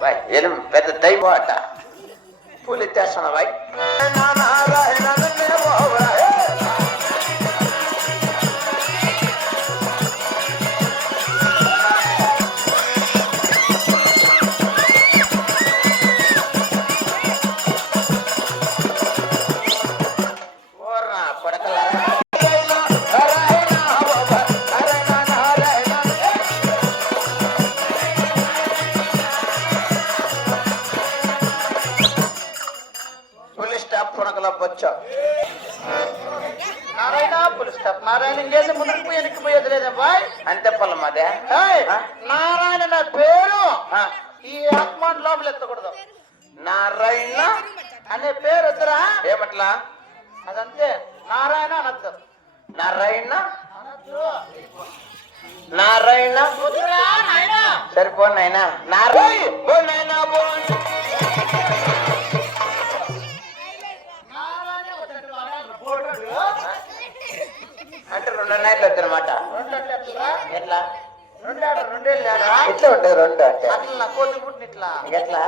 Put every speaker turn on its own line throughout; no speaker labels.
Bye ఏం పెద్ద దైవం అట. పూలు ఎత్తేస్తున్నా బాయ్. స్టాప్ పుడకలో వచ్చా
నారాయణ పులి స్టాప్. నారాయణ ఇంకేసి ముందుకు పోయి వెనక్కి పోయేది
అంతే పొలం అదే?
నారాయణ నా పేరు. ఈ ఆత్మాన్ లోపల ఎత్తకూడదు.
నారాయణ?
అనే పేరు వద్దురా.
ఏమట్లా?
అదంతే. నారాయణ అనొద్దు
నారాయణ. నారాయణ?
వద్దురా నాయనా.
సరిపో నాయనా. నారాయణ ఓ నాయనా. బో
నారాయణ
రెండు
రెండు అంటే ఎట్లా?
ఇట్లా ఉంటుంది రెండు అంటే.
అట్లా నా కోతి పుట్టిన ఇట్లా?
ఎట్లా?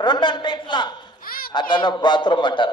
రెండు అంటే ఇట్లా.
అట్లా బాత్రూమ్ అంటారు.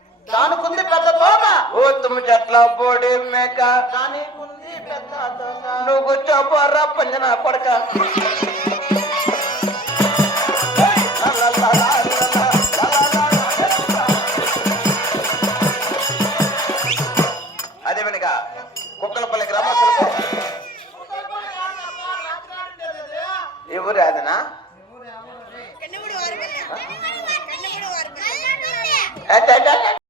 దానికి పెద్ద తోక
ఓ తుమ్మి చెట్ల పొడి మేక.
దానికి పెద్ద తోక
నువ్వు కూర్చోపోరా పంజన కొడక అదే వెనుక కుక్కలపల్లి ఈ